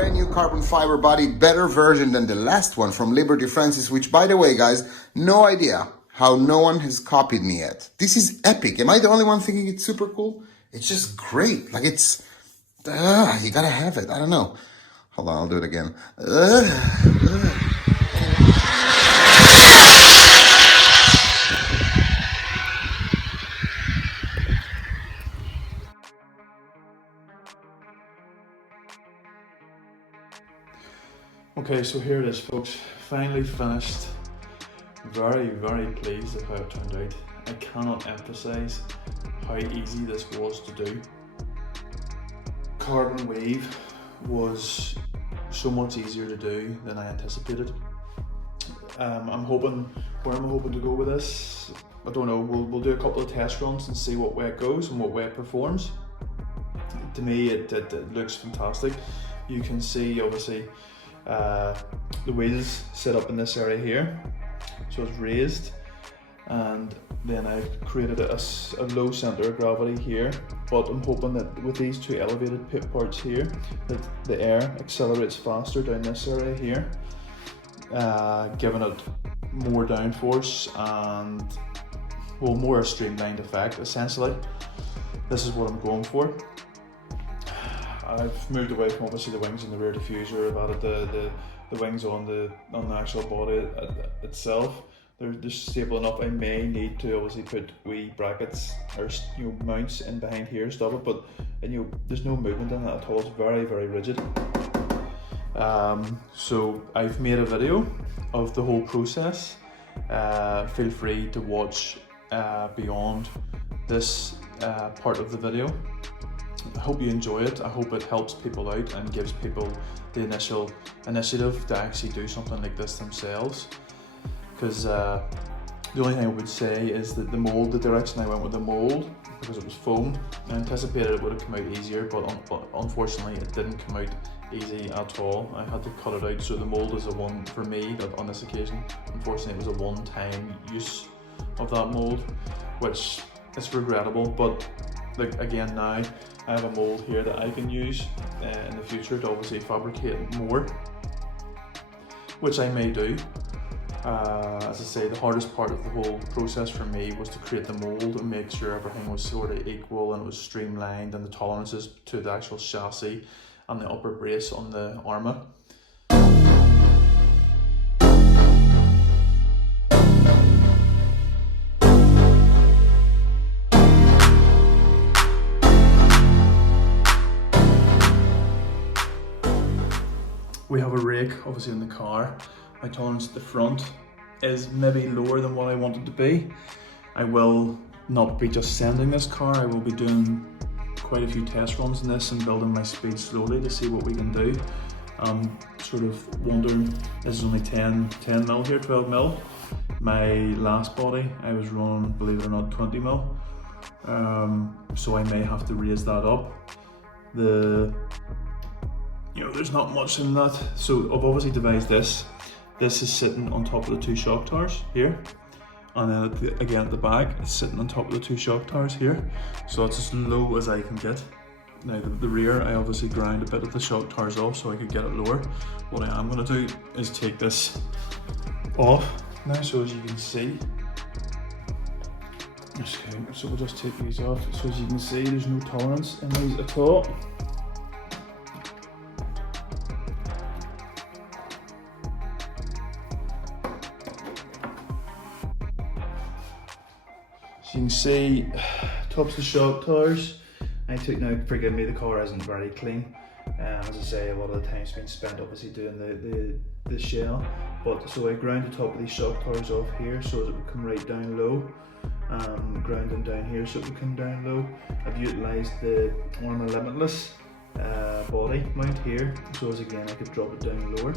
brand new carbon fiber body, better version than the last one from Liberty Francis, which, by the way, guys, no idea how no one has copied me yet. This is epic. Am I the only one thinking it's super cool? It's just great. Like, it's, you gotta have it. I don't know. Hold on, I'll do it again. Okay, so here it is, folks. Finally finished. Very, very pleased with how it turned out. I cannot emphasize how easy this was to do. Carbon weave was so much easier to do than I anticipated. I'm hoping, where am I hoping to go with this? I don't know. We'll do a couple of test runs and see what way it goes and what way it performs. To me, it looks fantastic. You can see, obviously, the wheels set up in this area here, so it's raised, and then I've created a low center of gravity here, but I'm hoping that with these two elevated pit parts here, that the air accelerates faster down this area here, giving it more downforce and, well, more a streamlined effect. Essentially, this is what I'm going for. I've moved away from obviously the wings and the rear diffuser. I've added the wings on the actual body itself. They're stable enough. I may need to obviously put wee brackets or mounts in behind here to stop it, but there's no movement in it at all. It's very, very rigid. So I've made a video of the whole process. Feel free to watch beyond this part of the video. I hope you enjoy it. I hope it helps people out and gives people the initial initiative to actually do something like this themselves. Because the only thing I would say is that the direction I went with the mold, because it was foam, I anticipated it would have come out easier, but unfortunately it didn't come out easy at all. I had to cut it out, so the mold is a one for me on this occasion. Unfortunately, it was a one-time use of that mold, which is regrettable, but like again, now I have a mold here that I can use in the future to obviously fabricate more, which I may do. As I say, the hardest part of the whole process for me was to create the mold and make sure everything was sort of equal and it was streamlined, and the tolerances to the actual chassis and the upper brace on the Arrma. We have a rake obviously in the car. My tolerance at the front is maybe lower than what I want it to be. I will not be just sending this car, I will be doing quite a few test runs in this and building my speed slowly to see what we can do. I'm sort of wondering, this is only 10 mil here, 12 mil. My last body, I was running, believe it or not, 20 mil. So I may have to raise that up. There's not much in that. So I've obviously devised this. This is sitting on top of the two shock towers here. And then again at the back, it's sitting on top of the two shock towers here. So it's as low as I can get. Now the rear, I obviously ground a bit of the shock towers off so I could get it lower. What I am gonna do is take this off now, so as you can see. Okay, so we'll just take these off. So as you can see, there's no tolerance in these at all. So you can see, tops of the shock towers. Now forgive me, the car isn't very clean. As I say, a lot of the time's been spent obviously doing the shell. But so I ground the top of these shock towers off here so that it would come right down low. Ground them down here so it would come down low. I've utilised the Arrma Limitless body mount here, so as again I could drop it down lower.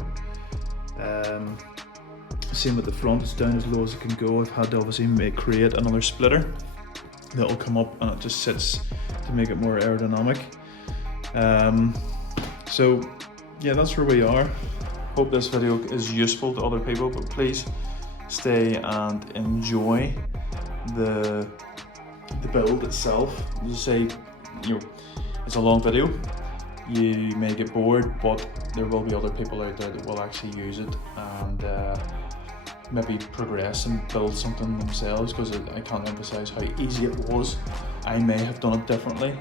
Same with the front, it's down as low as it can go. I've had to obviously create another splitter that'll come up and it just sits to make it more aerodynamic. So yeah, that's where we are. Hope this video is useful to other people, but please stay and enjoy the build itself. As I say, it's a long video, you may get bored, but there will be other people out there that will actually use it and maybe progress and build something themselves, because I can't emphasize how easy it was. I may have done it differently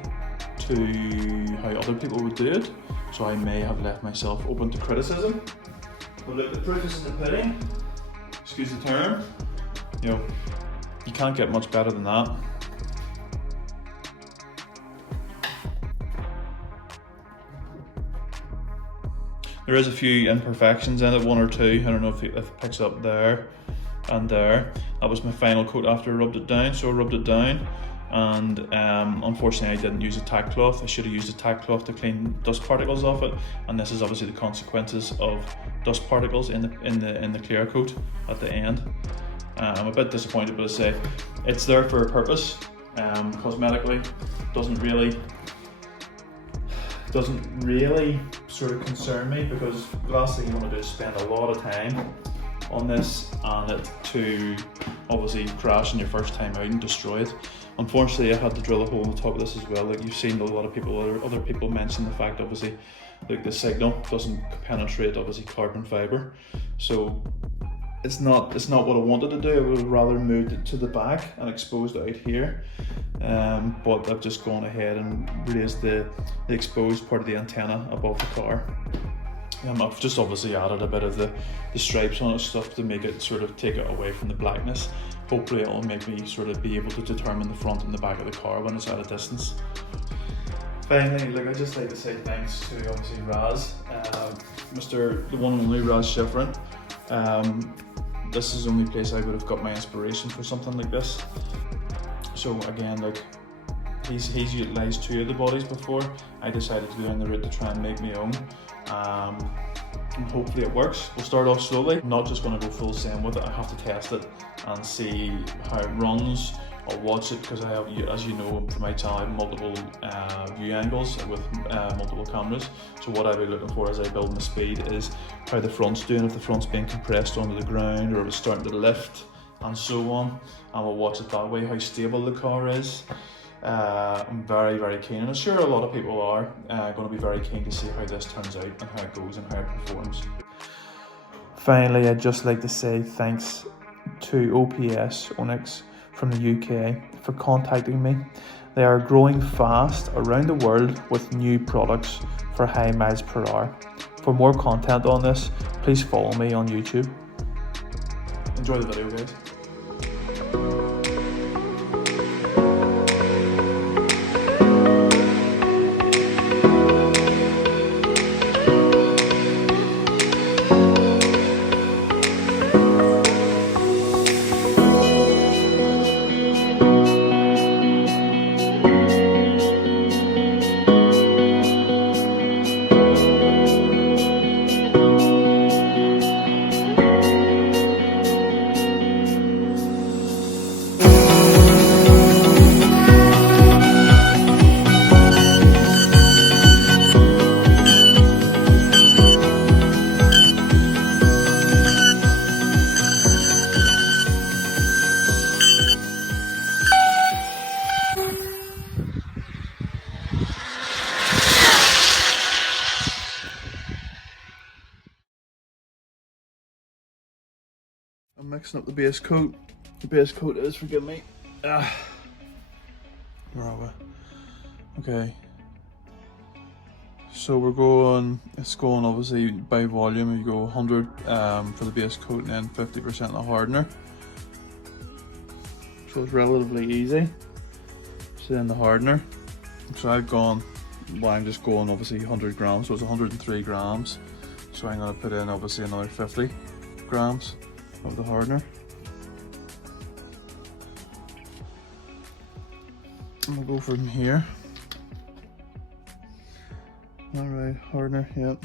to how other people would do it, so I may have left myself open to criticism. But look, the proof is in the pudding, excuse the term. You know, you can't get much better than that. There is a few imperfections in it, one or two. I don't know if it picks up there and there. That was my final coat after I rubbed it down, so I rubbed it down. And unfortunately I didn't use a tack cloth. I should have used a tack cloth to clean dust particles off it, and this is obviously the consequences of dust particles in the clear coat at the end. I'm a bit disappointed, but I say it's there for a purpose. Cosmetically, doesn't really sort of concern me, because the last thing you want to do is spend a lot of time on this and it to obviously crash on your first time out and destroy it. Unfortunately, I had to drill a hole in the top of this as well. Like you've seen a lot of people, other people mention the fact, obviously, like the signal doesn't penetrate obviously carbon fiber, so it's not what I wanted to do. I would have rather moved it to the back and exposed it out here, but I've just gone ahead and raised the exposed part of the antenna above the car. I've just obviously added a bit of the stripes on it, stuff to make it sort of take it away from the blackness. Hopefully it'll make me sort of be able to determine the front and the back of the car when it's at a distance. Finally, look, I'd just like to say thanks to obviously Raz, the one and only Raz Schifrin. This is the only place I would have got my inspiration for something like this. So again, like he's utilised two of the bodies before. I decided to go down the route to try and make my own. And hopefully it works. We'll start off slowly. I'm not just going to go full send with it. I have to test it and see how it runs. I'll watch it because I have, as you know from my channel, I have multiple view angles with multiple cameras. So what I'll be looking for as I build my speed is how the front's doing, if the front's being compressed onto the ground or if it's starting to lift and so on. And we'll watch it that way, how stable the car is. I'm very, very keen, and I'm sure a lot of people are going to be very keen to see how this turns out and how it goes and how it performs. Finally, I'd just like to say thanks to OPS Onyx from the UK for contacting me. They are growing fast around the world with new products for high miles per hour. For more content on this, please follow me on YouTube. Enjoy the video, guys. I'm mixing up the base coat. The base coat is, forgive me. Where are we? Okay. So we're going, it's going obviously by volume. You go 100 for the base coat and then 50% the hardener. So it's relatively easy. So then the hardener. So I've gone, well I'm just going obviously 100 grams, so it's 103 grams. So I'm going to put in obviously another 50 grams of the hardener. And we'll go from here. Alright, hardener, yep.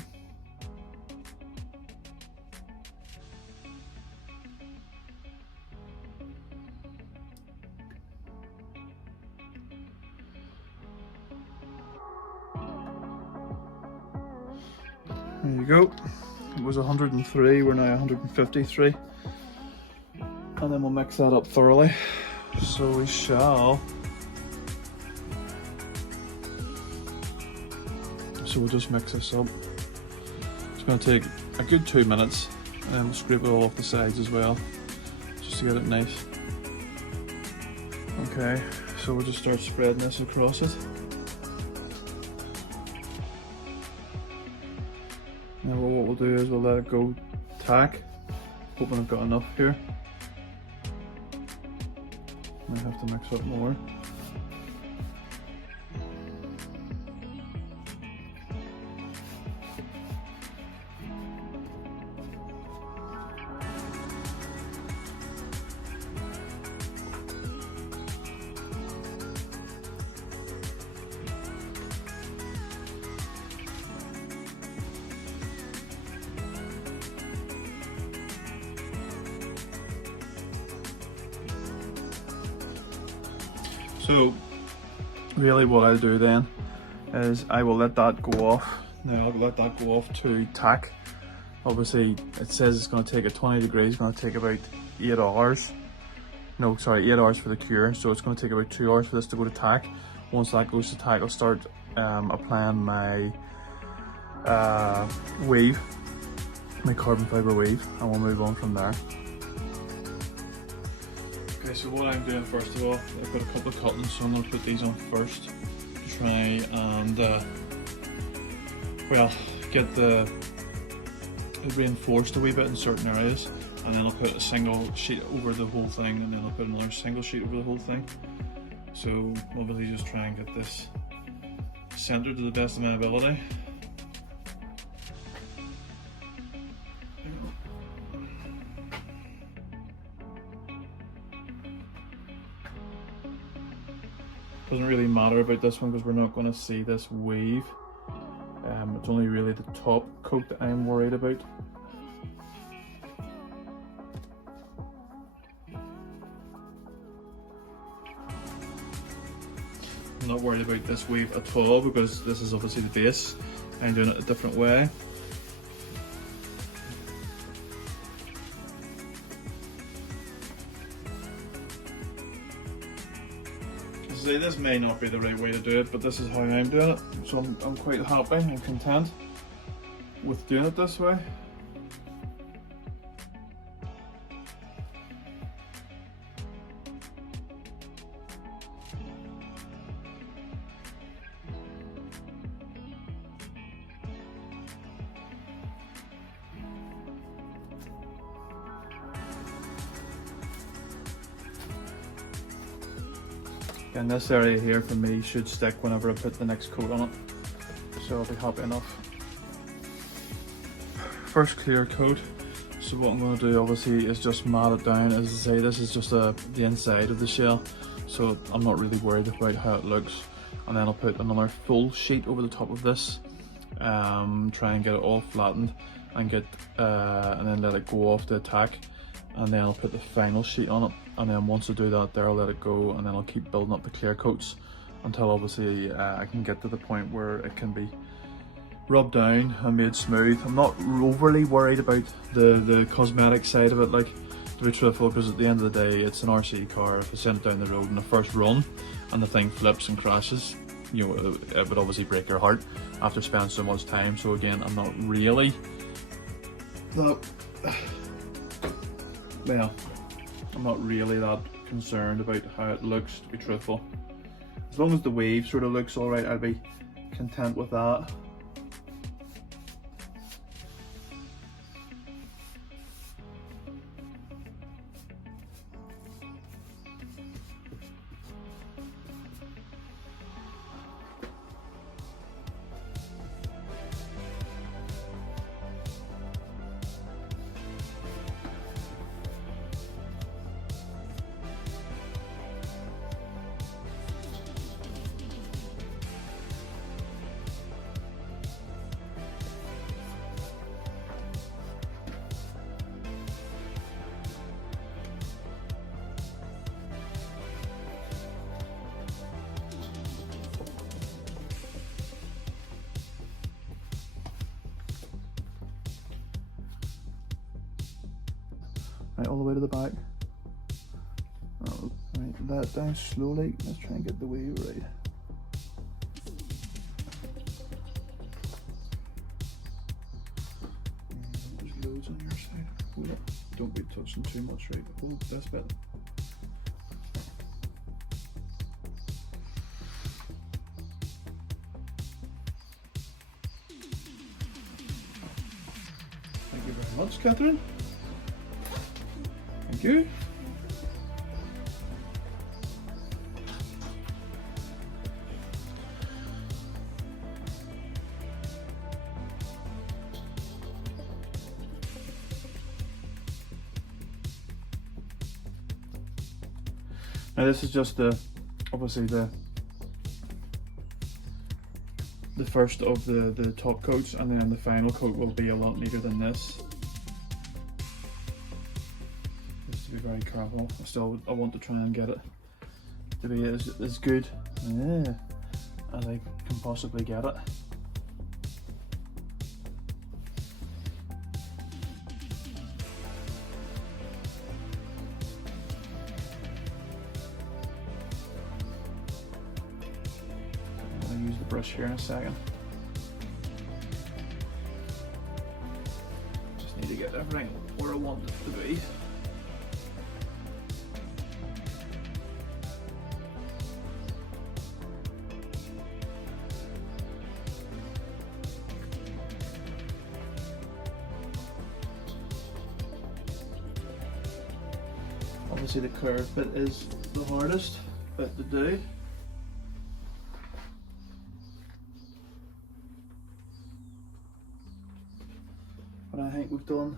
There you go. It was 103, we're now 153. And then we'll mix that up thoroughly. So we shall So we'll just mix this up. It's going to take a good 2 minutes, and then we'll scrape it all off the sides as well, just to get it nice. Okay, so we'll just start spreading this across it. Now what we'll do is we'll let it go tack. Hoping I've got enough here. Might have to mix up more. So really what I'll do then is I will let that go off. Now I'll let that go off to tack. Obviously it says it's going to take at 20 degrees, it's going to take about 8 hours. No, sorry, 8 hours for the cure. So it's going to take about 2 hours for this to go to tack. Once that goes to tack, I'll start applying my weave, my carbon fiber weave, and we'll move on from there. Okay, so what I'm doing first of all, I've got a couple of cuttings, so I'm going to put these on first to try and, well, get it reinforced a wee bit in certain areas, and then I'll put a single sheet over the whole thing, and then I'll put another single sheet over the whole thing. So obviously just try and get this centered to the best of my ability. Doesn't really matter about this one because we're not going to see this weave. It's only really the top coat that I'm worried about. I'm not worried about this weave at all because this is obviously the base. I'm doing it a different way. See, this may not be the right way to do it, but this is how I'm doing it. So I'm quite happy and content with doing it this way. And this area here for me should stick whenever I put the next coat on it, so I'll be happy enough. First clear coat, so what I'm going to do obviously is just mat it down. As I say, this is just the inside of the shell, so I'm not really worried about how it looks. And then I'll put another full sheet over the top of this, try and get it all flattened and and then let it go off the tack. And then I'll put the final sheet on it, and then once I do that there, I'll let it go, and then I'll keep building up the clear coats until obviously I can get to the point where it can be rubbed down and made smooth. I'm not overly worried about the cosmetic side of it, like, to be truthful, because at the end of the day it's an RC car. If I send it down the road in the first run and the thing flips and crashes, you know, it would obviously break your heart after spending so much time. So again, I'm not really I'm not really that concerned about how it looks, to be truthful. As long as the wave sort of looks alright, I'd be content with that. Right, all the way to the back. Oh, right, that down slowly. Let's try and get the wave right. loads on your side. Hold up. Don't be touching too much, right? Hold this bit. Thank you very much, Catherine. Thank you. Now this is just obviously the first of the top coats, and then the final coat will be a lot neater than this. Just to be very careful. I want to try and get it to be as good as I can possibly get it. Use the brush here in a second. Just need to get everything where I want it to be. Obviously the curve bit is the hardest bit to do. But I think we've done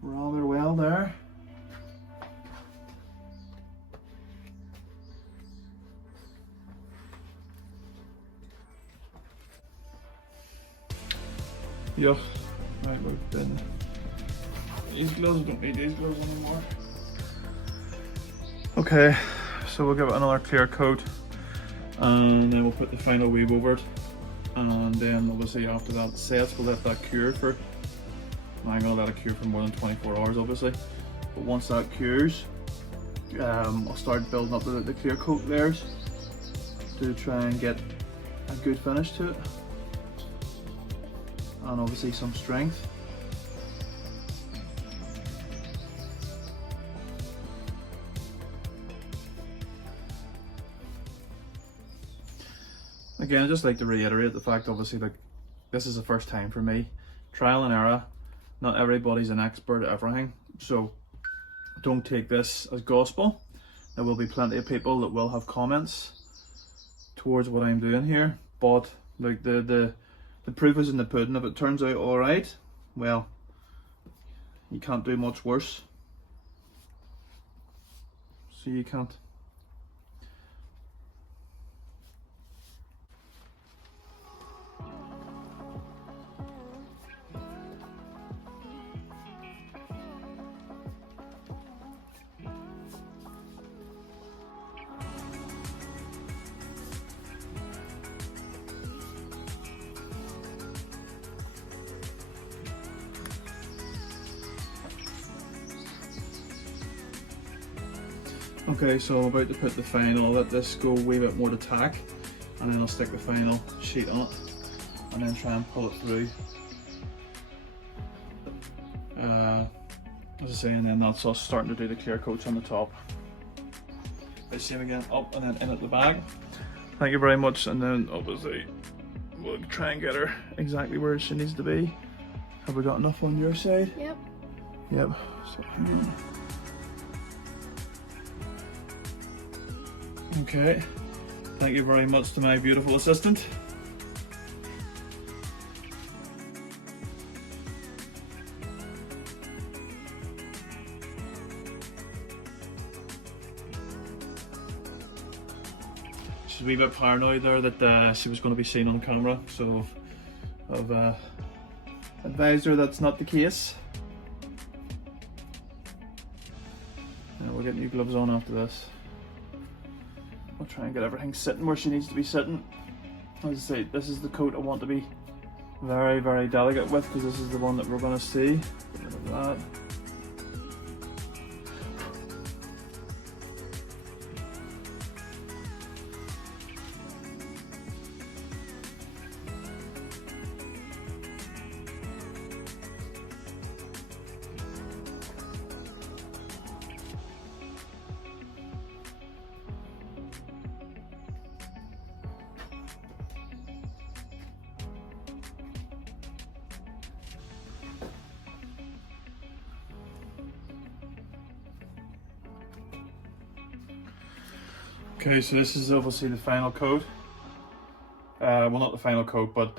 rather well there. Yuck. Right, we've been. These gloves, don't need these gloves anymore. Okay, so we'll give it another clear coat and then we'll put the final weave over it. And then obviously after that sets, we'll let that cure for. I'm gonna let it cure for more than 24 hours, obviously. But once that cures, I'll start building up the clear coat layers to try and get a good finish to it, and obviously some strength. Again, I'd just like to reiterate the fact, obviously, like this is the first time for me, trial and error. Not everybody's an expert at everything, so don't take this as gospel. There will be plenty of people that will have comments towards what I'm doing here, but like the proof is in the pudding. If it turns out all right, well, you can't do much worse. So you can't. Okay, so I'm about to put the final, let this go a wee bit more to tack, and then I'll stick the final sheet on it, and then try and pull it through. As I say, and then that's us starting to do the clear coats on the top. Right, same again, up and then in at the back. Thank you very much, and then obviously we'll try and get her exactly where she needs to be. Have we got enough on your side? Yep. Yep. So, okay, thank you very much to my beautiful assistant. She's a wee bit paranoid there that she was going to be seen on camera, so I've advised her that's not the case. And we'll get new gloves on after this. I'll try and get everything sitting where she needs to be sitting. As I say, this is the coat I want to be very, very delicate with, because this is the one that we're going to see. Get rid of that. Okay, so this is obviously the final coat. Well, not the final coat, but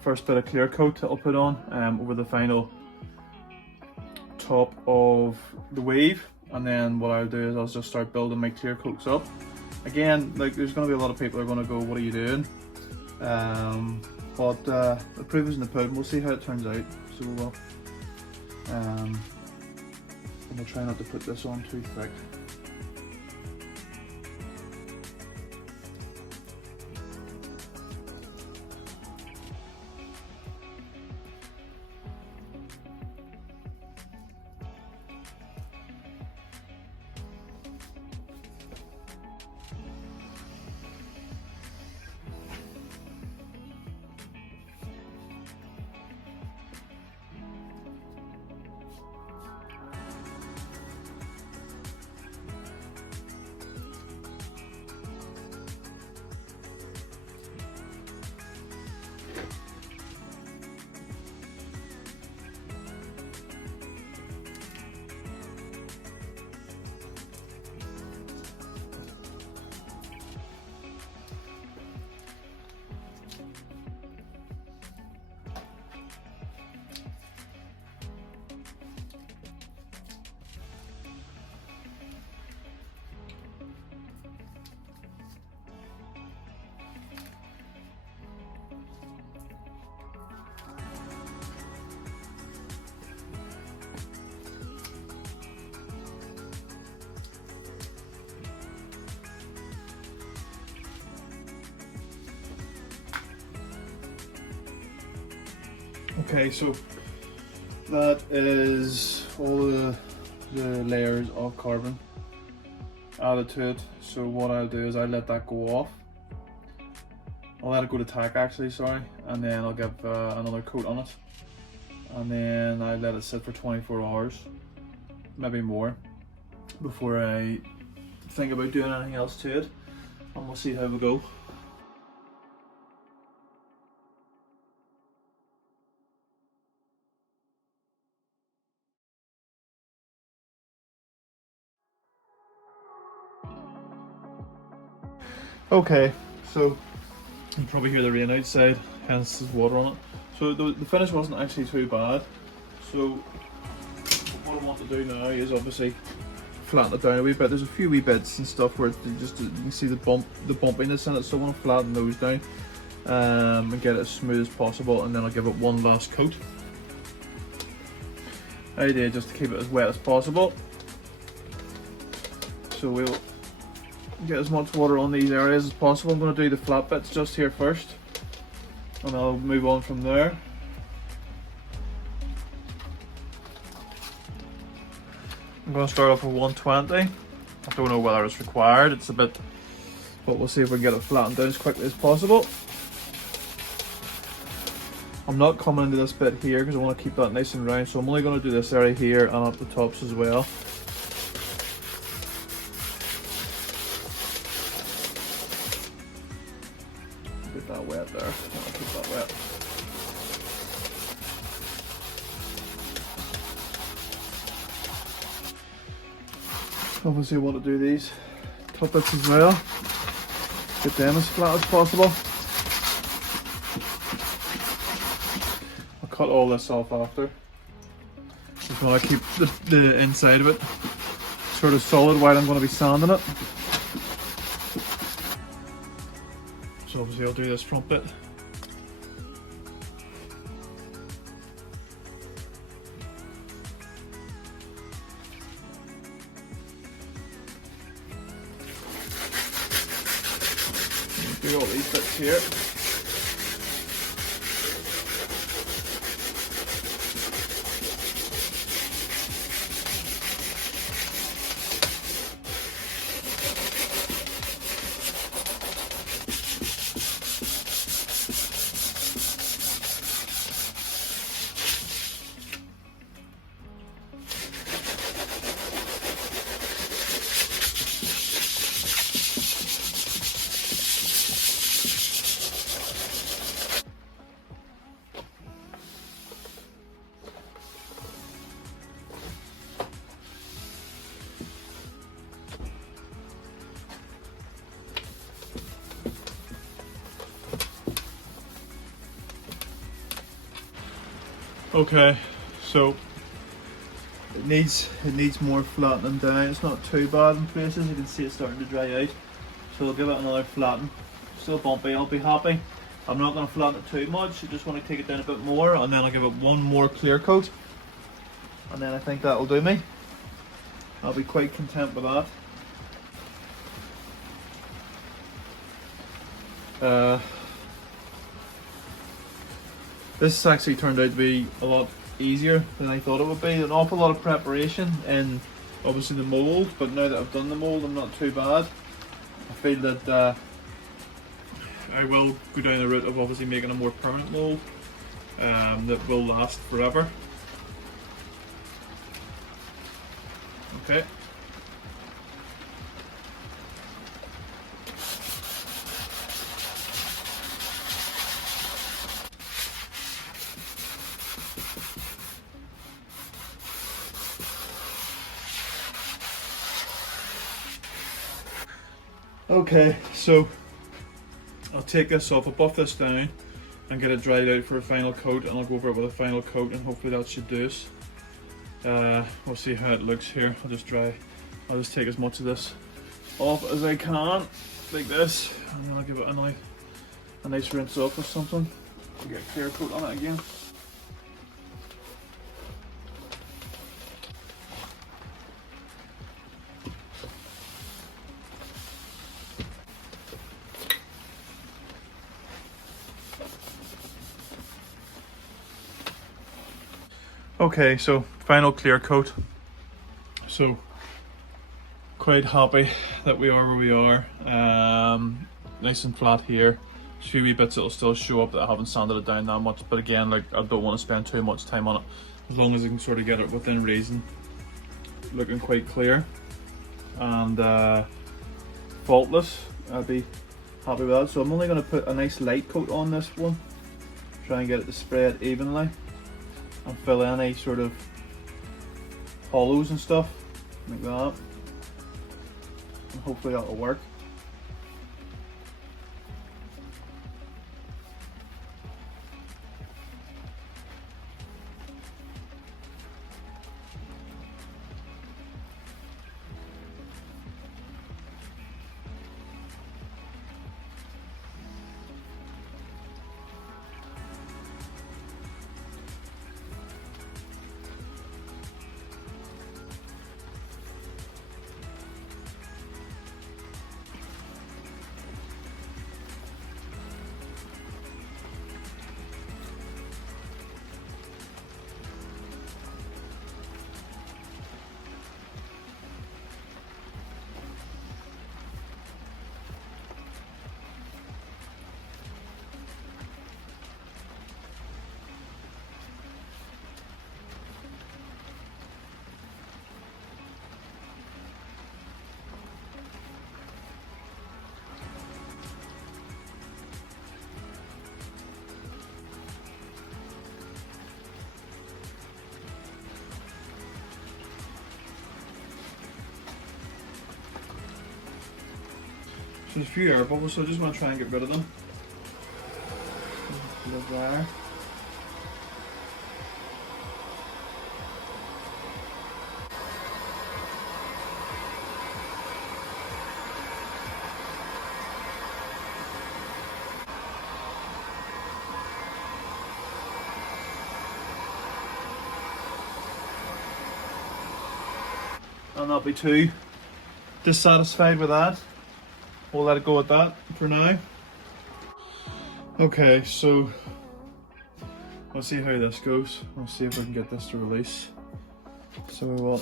first bit of clear coat that I'll put on over the final top of the wave, and then what I'll do is I'll just start building my clear coats up. Again, like, there's going to be a lot of people who are going to go, what are you doing? But the proof is in the pudding. We'll see how it turns out. So we will. I'm going to try not to put this on too thick. Okay, so that is all the layers of carbon added to it. So what I'll do is I'll let that go off. I'll let it go to tack actually, sorry, and then I'll give another coat on it. And then I let it sit for 24 hours, maybe more, before I think about doing anything else to it. And we'll see how we go. Okay, so you can probably hear the rain outside, hence there's water on it. So the finish wasn't actually too bad. So what I want to do now is obviously flatten it down a wee bit. There's a few wee bits and stuff where you can see the bumpiness in it, so I want to flatten those down and get it as smooth as possible, and then I'll give it one last coat. Idea just to keep it as wet as possible. So we'll get as much water on these areas as possible. I'm going to do the flat bits just here first, and I'll move on from there. I'm going to start off with 120. I don't know whether it's required, it's a bit, but we'll see if we can get it flattened down as quickly as possible. I'm not coming into this bit here because I want to keep that nice and round, so I'm only going to do this area here and at the tops as well. Get that wet there. I'll keep that wet. Obviously I want to do these top bits as well. Get them as flat as possible. I'll cut all this off after. Just want to keep the inside of it sort of solid while I'm going to be sanding it. So obviously I'll do this front bit. Do all these bits here. Okay, so it needs more flattening down. It's not too bad in places. You can see it's starting to dry out. So I'll give it another flatten. Still bumpy. I'll be happy. I'm not going to flatten it too much. I just want to take it down a bit more, and then I'll give it one more clear coat, and then I think that'll do me. I'll be quite content with that. This actually turned out to be a lot easier than I thought it would be. An awful lot of preparation and obviously the mould, but now that I've done the mould, I'm not too bad. I feel that I will go down the route of obviously making a more permanent mould that will last forever. Okay. Okay, so I'll take this off, I'll buff this down and get it dried out for a final coat, and I'll go over it with a final coat, and hopefully that should do us. We'll see how it looks here. I'll just take as much of this off as I can, like this, and then I'll give it a nice rinse off or something. I'll get a clear coat on it again. Okay, so final clear coat. So quite happy that we are where we are. Nice and flat here. There's a few wee bits that'll still show up that I haven't sanded it down that much, but again, like, I don't want to spend too much time on it. As long as I can sort of get it within reason, looking quite clear and faultless, I'll be happy with that. So I'm only going to put a nice light coat on this one, try and get it to spread evenly and fill any sort of hollows and stuff like that, and hopefully that'll work. So there's a few air bubbles, so I just want to try and get rid of them. There. I'll not be too dissatisfied with that. We'll let it go at that for now. Okay, so we'll see how this goes. We'll see if we can get this to release. So we will.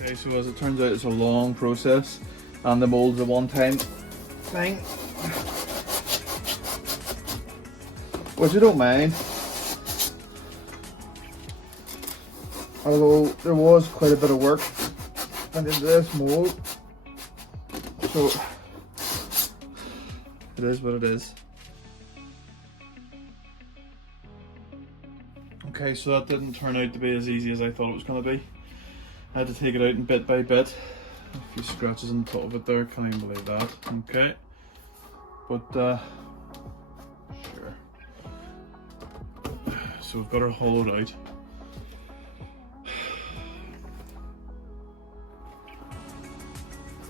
Okay, so as it turns out, it's a long process, and the mold's a one-time thing, which I don't mind. Although there was quite a bit of work into this mold, so it is what it is. Okay, so that didn't turn out to be as easy as I thought it was going to be. I had to take it out in bit by bit, A few scratches on the top of it there, can't even believe that. Okay. But sure. So we've got her hollowed out.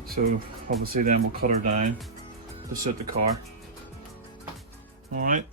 So obviously then we'll cut her down to suit the car. Alright.